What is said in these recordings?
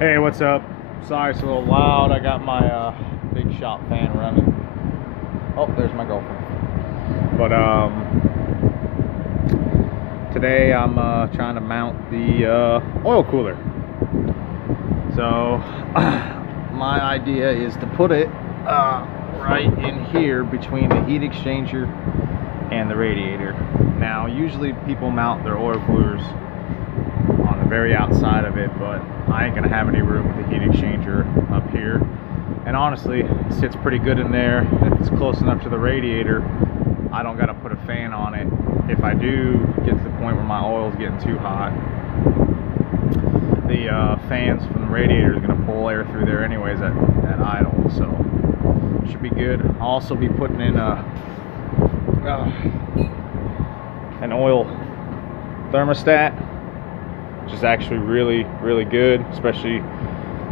Hey, what's up? Sorry it's a little loud. I got my big shop fan running. Oh, there's my girlfriend. But today I'm trying to mount the oil cooler. So my idea is to put it right in here between the heat exchanger and the radiator. Now, usually people mount their oil coolers on the very outside of it, but I ain't gonna have any room with the heat exchanger up here. And honestly, it sits pretty good in there. If it's close enough to the radiator, I don't gotta put a fan on it. If I do get to the point where my oil is getting too hot, the fans from the radiator is gonna pull air through there anyways at idle, so it should be good. I'll also be putting in an oil thermostat, which is actually really good, especially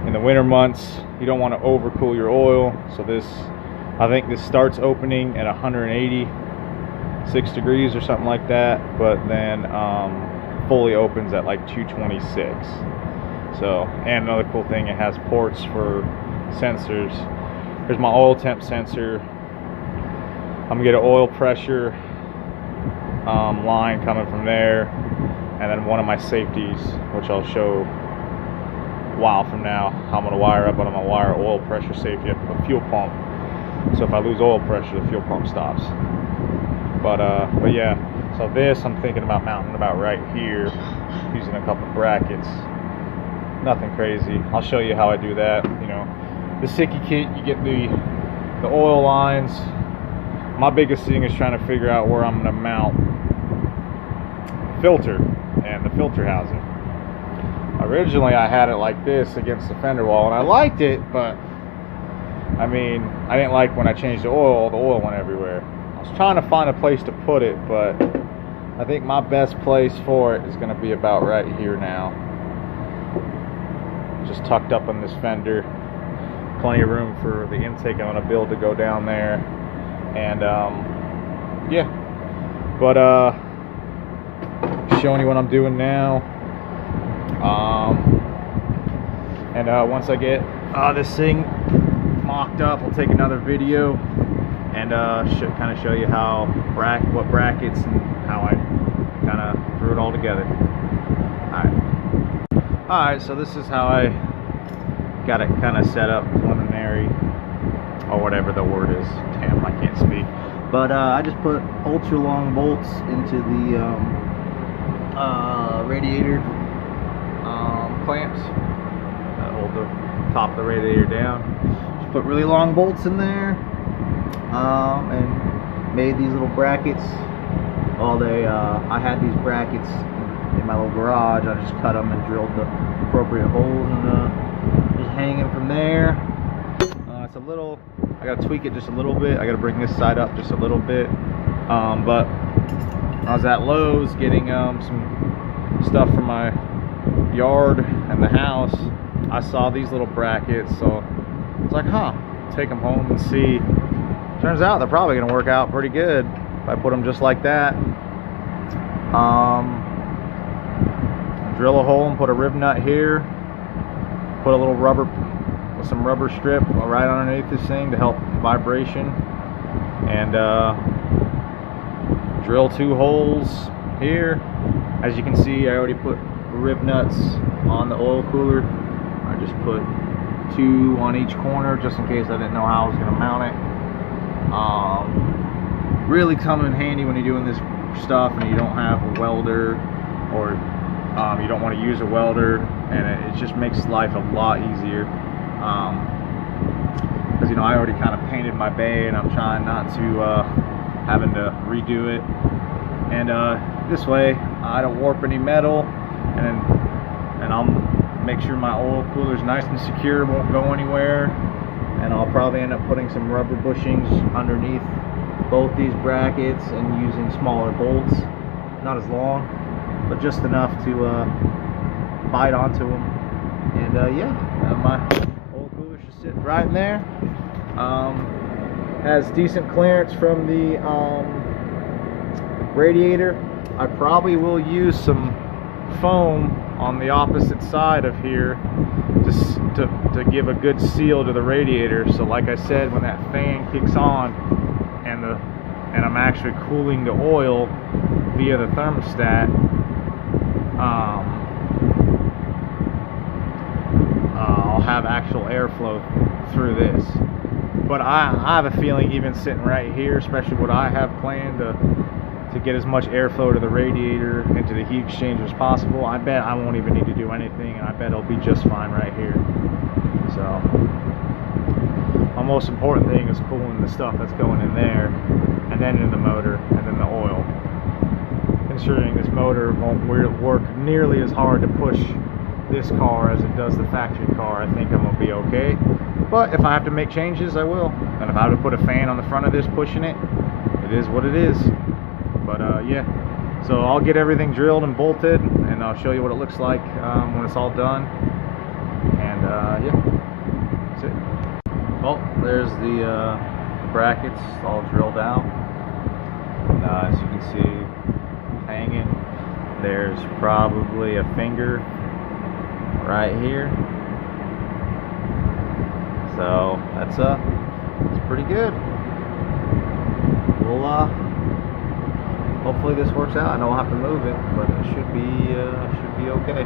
in the winter months. You don't want to overcool your oil. So I think this starts opening at 186 degrees or something like that, but then fully opens at like 226. So, and another cool thing, it has ports for sensors. Here's my oil temp sensor. I'm gonna get an oil pressure line coming from there, and then one of my safeties, which I'll show a while from now how I'm going to wire up. But I'm going to wire oil pressure safety up a fuel pump, so if I lose oil pressure, the fuel pump stops. But yeah, so this I'm thinking about mounting about right here using a couple brackets. Nothing crazy. I'll show you how I do that. You know, the Sicky kit, you get the oil lines. My biggest thing is trying to figure out where I'm going to mount filter and the filter housing. Originally I had it like this against the fender wall, and I liked it, but I mean, I didn't like when I changed the oil went everywhere. I was trying to find a place to put it, but I think my best place for it is going to be about right here now. Just tucked up on this fender. Plenty of room for the intake I'm going to build to go down there. And yeah, but showing you what I'm doing now. And once I get this thing mocked up, I'll take another video and kind of show you how what brackets and how I kind of threw it all together. All right, so this is how I got it kind of set up, preliminary, or whatever the word is. Damn, I can't speak. But I just put ultra long bolts into the radiator clamps that hold the top of the radiator down. Just put really long bolts in there, and made these little brackets. I had these brackets in my little garage. I just cut them and drilled the appropriate holes, and just hanging from there. It's a little, I gotta tweak it just a little bit. I gotta bring this side up just a little bit. But I was at Lowe's getting some stuff from my yard and the house. I saw these little brackets, so it's like, take them home and see. Turns out they're probably gonna work out pretty good if I put them just like that. Drill a hole and put a rib nut here. Put a little some rubber strip right underneath this thing to help vibration, and drill 2 holes here. As you can see, I already put rib nuts on the oil cooler. I just put 2 on each corner just in case I didn't know how I was going to mount it. Really come in handy when you're doing this stuff and you don't have a welder, or you don't want to use a welder, and it just makes life a lot easier. Because you know, I already kind of painted my bay, and I'm trying not to having to redo it. And this way I don't warp any metal, and I'll make sure my oil cooler is nice and secure, won't go anywhere. And I'll probably end up putting some rubber bushings underneath both these brackets and using smaller bolts, not as long, but just enough to bite onto them. And yeah, my oil cooler should sit right in there. Has decent clearance from the radiator. I probably will use some foam on the opposite side of here to give a good seal to the radiator. So like I said, when that fan kicks on and I'm actually cooling the oil via the thermostat, I'll have actual airflow through this. But I have a feeling, even sitting right here, especially what I have planned to get as much airflow to the radiator and to the heat exchanger as possible, I bet I won't even need to do anything, and I bet it'll be just fine right here. So my most important thing is cooling the stuff that's going in there, and then in the motor, and then the oil. Considering this motor won't work nearly as hard to push this car as it does the factory car, I think I'm gonna be okay. But if I have to make changes, I will. And if I have to put a fan on the front of this pushing it, it is what it is. But yeah, so I'll get everything drilled and bolted, and I'll show you what it looks like when it's all done. And yeah, that's it. Well, there's the brackets all drilled out. And as you can see, hanging, there's probably a finger right here. So that's it's pretty good. We'll hopefully this works out. I know I'll have to move it, but it should be okay.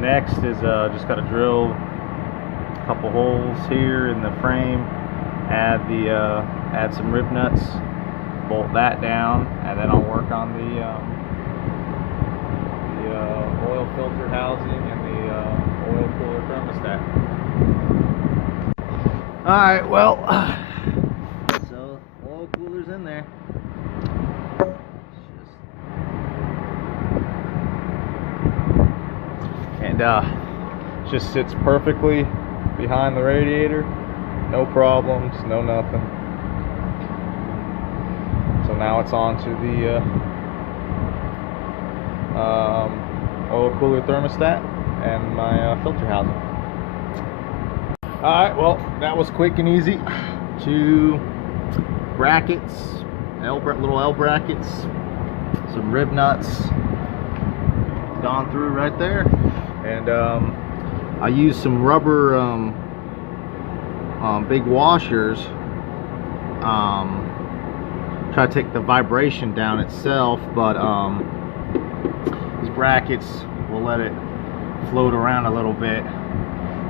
Next is just got to drill a couple holes here in the frame, add some rib nuts, bolt that down, and then I'll work on the oil filter housing and the oil cooler thermostat. Alright, well, so oil cooler's in there. And just sits perfectly behind the radiator. No problems, no nothing. So now it's on to the oil cooler thermostat and my filter housing. Alright, well, that was quick and easy. 2 brackets, little L brackets, some rib nuts gone through right there, and I used some rubber big washers, try to take the vibration down itself, but these brackets will let it float around a little bit,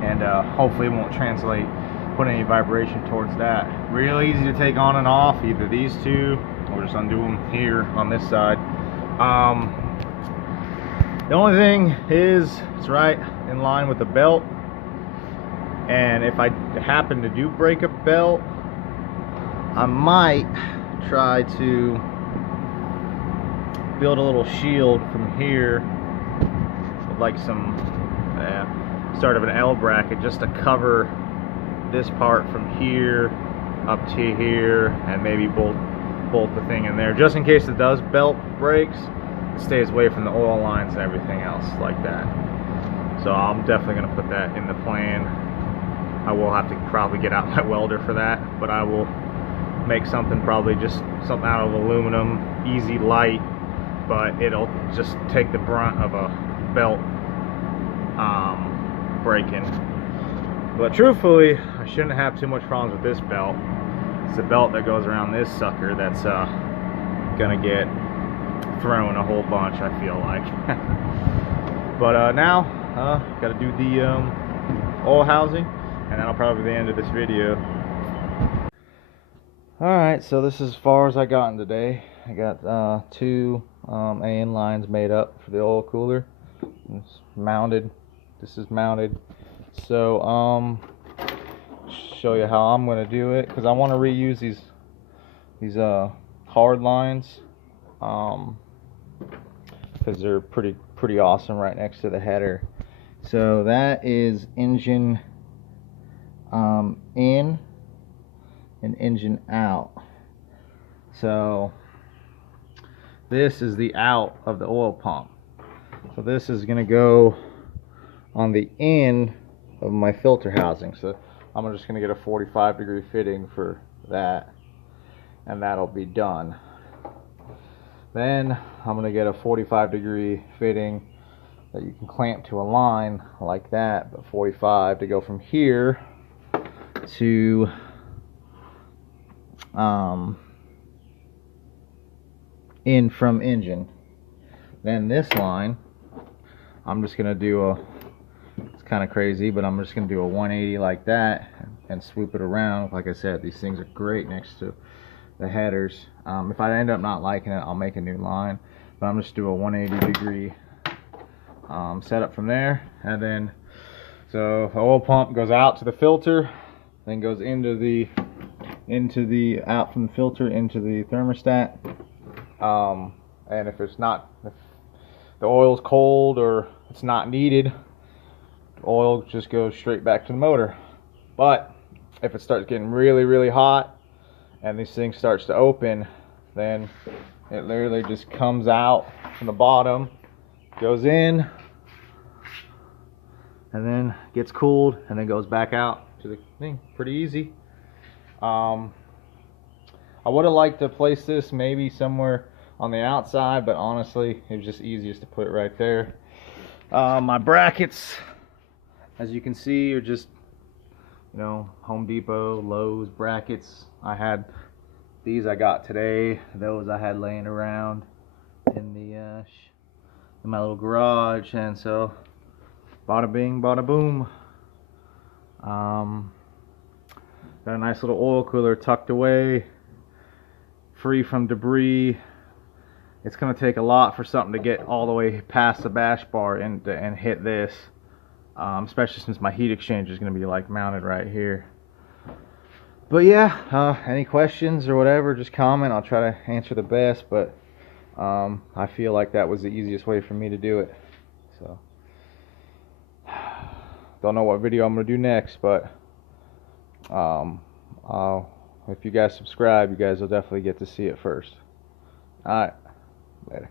and hopefully it won't put any vibration towards that. Real easy to take on and off, either these two or just undo them here on this side. The only thing is it's right in line with the belt, and if I happen to do break a belt, I might try to build a little shield from here with like some start of an L bracket, just to cover this part from here up to here, and maybe bolt the thing in there, just in case it does belt breaks, it stays away from the oil lines and everything else like that. So I'm definitely going to put that in the plan. I will have to probably get out my welder for that, but I will make something, probably just something out of aluminum, easy, light, but it'll just take the brunt of a belt breaking. But truthfully, I shouldn't have too much problems with this belt. It's the belt that goes around this sucker that's gonna get thrown a whole bunch, I feel like. But now gotta do the oil housing, and that'll probably be the end of this video. Alright, so this is as far as I gotten today. I got 2 AN lines made up for the oil cooler. It's mounted. This is mounted. So show you how I'm going to do it, because I want to reuse these hard lines, because they're pretty awesome right next to the header. So that is engine in and engine out. So this is the out of the oil pump. So this is going to go on the end of my filter housing. So I'm just going to get a 45-degree fitting for that, and that'll be done. Then I'm going to get a 45-degree fitting that you can clamp to a line like that, but 45 to go from here to in from engine. Then this line, I'm just gonna do it's kind of crazy, but I'm just gonna do a 180 like that and swoop it around. Like I said, these things are great next to the headers. If I end up not liking it, I'll make a new line, but I'm just do a 180 degree setup from there. And then so the oil pump goes out to the filter, then goes into the out from the filter into the thermostat. And if the oil's cold or it's not needed, the oil just goes straight back to the motor. But if it starts getting really, really hot and this thing starts to open, then it literally just comes out from the bottom, goes in, and then gets cooled, and then goes back out to the thing. Pretty easy. I would have liked to place this maybe somewhere on the outside, but honestly, it was just easiest to put it right there. My brackets, as you can see, are just, you know, Home Depot, Lowe's brackets. I had these I got today. Those I had laying around in the in my little garage, and so bada bing, bada boom. Got a nice little oil cooler tucked away, free from debris. It's going to take a lot for something to get all the way past the bash bar and hit this, especially since my heat exchanger is going to be like mounted right here. But yeah, any questions or whatever, just comment. I'll try to answer the best, but I feel like that was the easiest way for me to do it. So don't know what video I'm going to do next, but if you guys subscribe, you guys will definitely get to see it first. Alright, later.